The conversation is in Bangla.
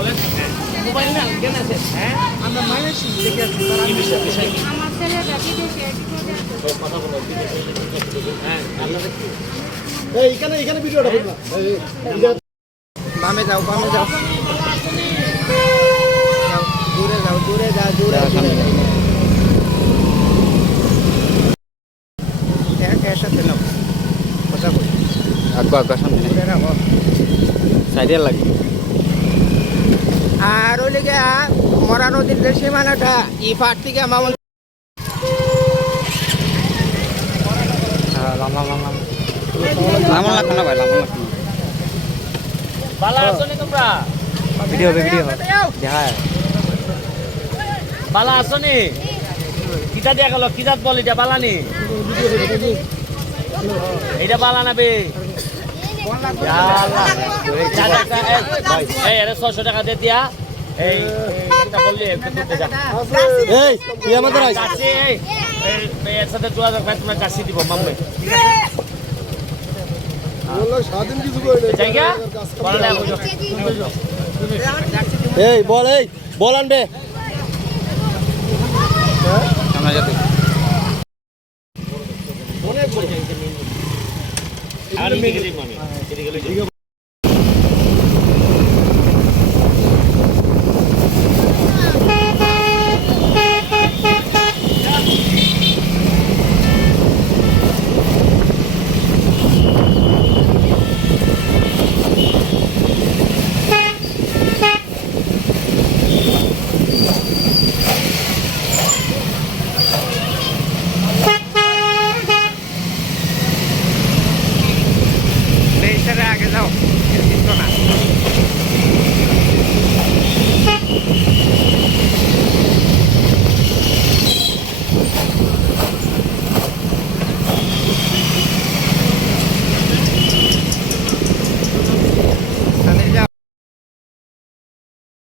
বলেন। মোবাইল না কেন আছে? হ্যাঁ? আমরা মাইনাস দেখে আসছি কি বিষয় বিষয় আমার ছেলেটা বিদেশে ওই কথা বলো হ্যাঁ আপনাদের কি এই এখানে এখানে ভিডিওটা করবা এই এই- বামে যাও বামে যাও। যাও, দূরে যাও দূরে যাও দূরে সামনে। সাইডে লাগে আর ওই লিগে মরা নদীর সীমানাটা ই পাট থেকে মামন লাম লাম লাম লাম লাম লাগবে না ভাই লাম লাগবে বালা? আছো নি তোমরা বালা কিতা দিয়া বল নি এটা বালা না বে ছশো টাকা দিয়ে দিয়া। এই তুই আমাদের এর সাথে যোগাযোগ ভাই তোমরা কাশি দিব মামলে বল এই বল আনবে। সামনে যেতে